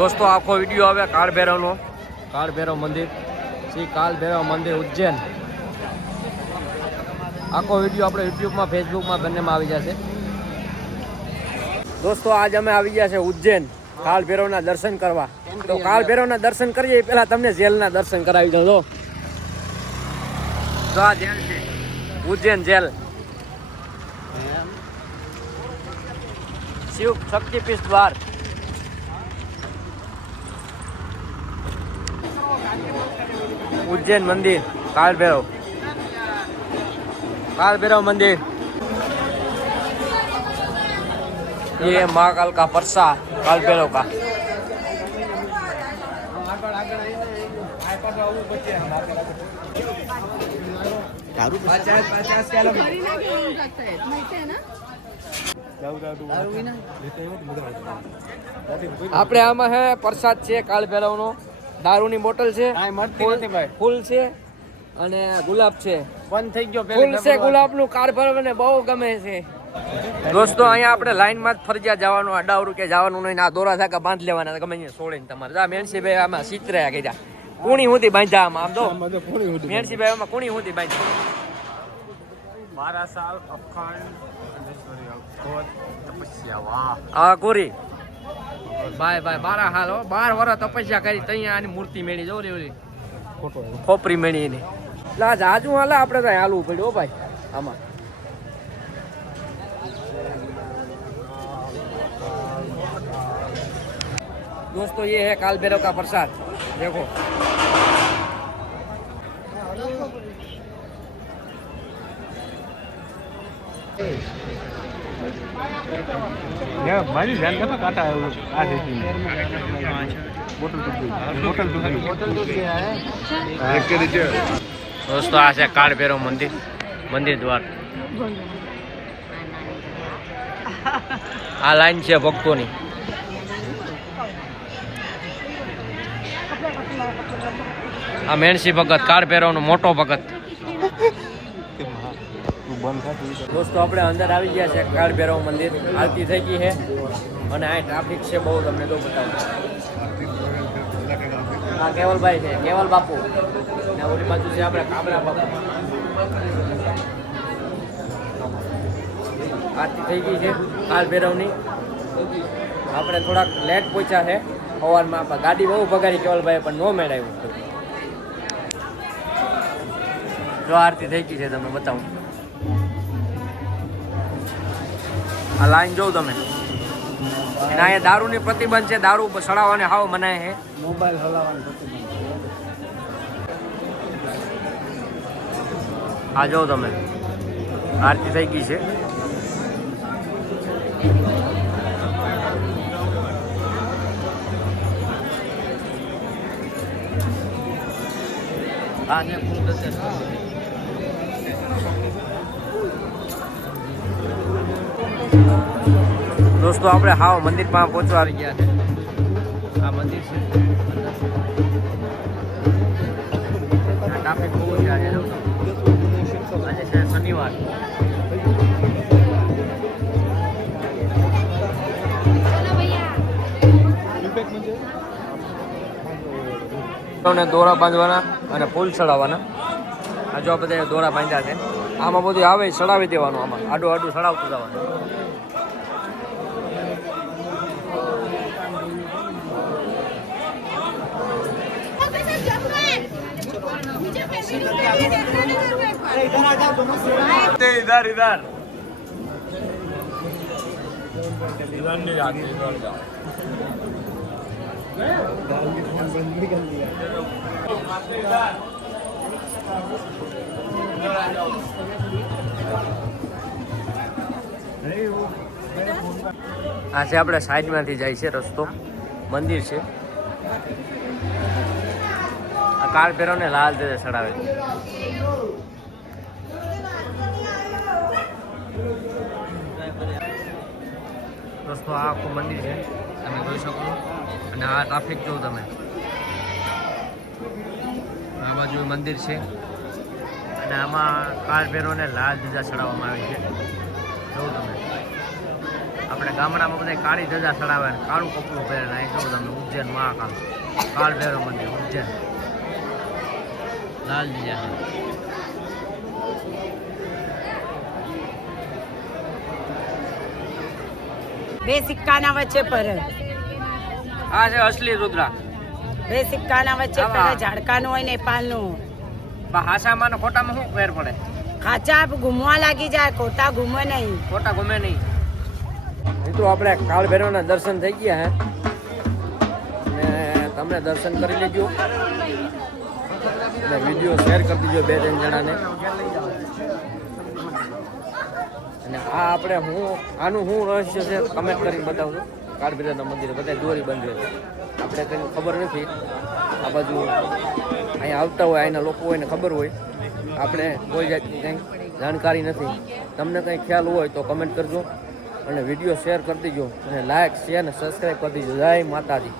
दोस्तों आखो विडियो आवे काल भैरवनो काल भैरव मंदिर श्री काल भैरव मंदिर उज्जैन आखो विडियो આપણે YouTube માં Facebook માં બંનેમાં આવી જશે। दोस्तों आज અમે આવી ગયા છે ઉજ્જૈન કાલ ભૈરવના દર્શન કરવા। તો કાલ ભૈરવના દર્શન કરીએ પહેલા તમને જેલના દર્શન કરાવી દઉં। તો આ જેલ છે ઉજ્જૈન જેલ शिव शक्तिपीठ द्वार। उज्जैन मंदिर काल भैरव मंदिर। ये महाकाल का परसा काल भैरव का। આપણે આમાં હે પ્રસાદ છે કાલ ભૈરવનો, દારૂની બોટલ છે, ફૂલ છે અને ગુલાબ છે। બંધ થઈ ગયો ફૂલ છે ગુલાબનું કાલ ભૈરવને બહુ ગમે છે। દોસ્તો અહીંયા આપણે લાઈનમાં જ ફરજિયાત જવાનું, અડાવરું કે જવાનું નહીં। આ દોરા ધાકા બાંધ લેવાના ગમે અહીંયા છોડીને તમારે જા મેણસીભાઈ આમાં ચિત્રયા કીધા કુણી સુધી બાંધ્યા આમાં આમ તો મેણસીભાઈ આમાં કુણી સુધી બાંધ્યા 12 સાલ અખંડ આ ગોરી ભાઈ 12 હાલ 12 વર્ષ તપસ્યા કરી તૈયા આની મૂર્તિ મેળી જો ઓલી ખોપરી મેળી એની લા જાજુ હાલે આપણે તો હાલવું પડ્યું ભાઈ આમાં। दोस्तों ये है काल भैरव का प्रसाद देखो। भाई ध्यान का काटा है आ देखिए बोतल तो है दोस्तों आ है काल भैरव मंदिर मंदिर द्वार। आ लाइन है भक्तों ની। આ મેણસી ભગત કાળ ભૈરવનો મોટો ભગત। दोस्तों આપણે અંદર આવી ગયા છે કાળ ભૈરવ મંદિર। આરતી થઈ ગઈ છે અને આ ટ્રાફિક છે બહુ, તમને તો બતાવું। આ કેવલભાઈ છે, કેવલ બાપુ ને ઓલી બાજુ છે આપણે કાબરા બાપુ। આરતી થઈ ગઈ છે કાળ ભૈરવની। આપણે થોડાક લેટ પહોંચ્યા છે સવારમાં, આપણે ગાડી બહુ ભગાડી કેવલભાઈ પણ નો મેળાવ્યું। જો આરતી થઈ ગઈ છે તમને બતાવું। આ લાઈન જોઉં તમે અને અહીંયા દારૂની પ્રતિબંધ છે, દારૂ સડાવવાને હાવ મનાય છે, મોબાઈલ હલાવવાનું પ્રતિબંધ। આ જોઉં તમે આરતી થઈ ગઈ છે। दोस्तों આપણે હાવ મંદિર પાસે પહોંચવા આવી ગયા છે। આ મંદિર છે, ટ્રાફિક બહુ છે આજે છે શનિવાર। દોરા બાંધવાના અને ફૂલ ચડાવવાના। આ જો બધા દોરા બાંધ્યા છે, આમાં બધું આવે ચડાવી દેવાનું, આમાં આડું આડું ચડાવતું જવાનું। इधर इधर આ છે આપણે સાઈડમાંથી જાય છે રસ્તો, મંદિર છે। આ કાળ ભૈરવને લાલ દે ચડાવે છે। दोस्तों આ આખું મંદિર છે, તમે જોઈ શકો। અને આ ટ્રાફિક જો તમે, આ બાજુ મંદિર છે અને આમાં કાળ ભૈરવને લાલ ધજા ચડાવવામાં આવી છે, જો તમે। આપણે ગામડામાં બધા કાળી ધજા ચડાવે ને કાળું કપડું પહેરે ને અહીં જો તમને ઉજ્જૈન મહાકાલ કાળ ભૈરવ મંદિર ઉજ્જૈન લાલજી બે સિક્કાના વચ્ચે પર આ છે અસલી રુદ્રા બે સિક્કાના વચ્ચે પર ઝાડકાનું હોય નેપાળનું હાસામાં ને ખોટામાં શું ફેર પડે ખાચા ઘૂમવા લાગી જાય ખોટા ઘૂમે નહીં ખોટા ગમે નહીં મિત્રો આપણે કાળ ભૈરવના દર્શન થઈ ગયા હે અને તમે દર્શન કરી લેજો અને વિડીયો શેર કરી દીજો 2-3 જણાને અને આ આપણે આનું શું રહસ્ય છે કમેન્ટ કરીને બતાવજો કાળ ભૈરવના મંદિરે બધા દોરી બંધ છે આપણે કંઈ ખબર નથી આ બાજુ અહીંયા આવતા હોય અહીંના લોકો હોય ને ખબર હોય આપણે કોઈ જાતની કંઈ જાણકારી નથી તમને કંઈ ખ્યાલ હોય તો કમેન્ટ કરજો અને વિડીયો શેર કરી દીજો અને લાઈક શેર અને સબસ્ક્રાઈબ કરી દીજો જય માતાજી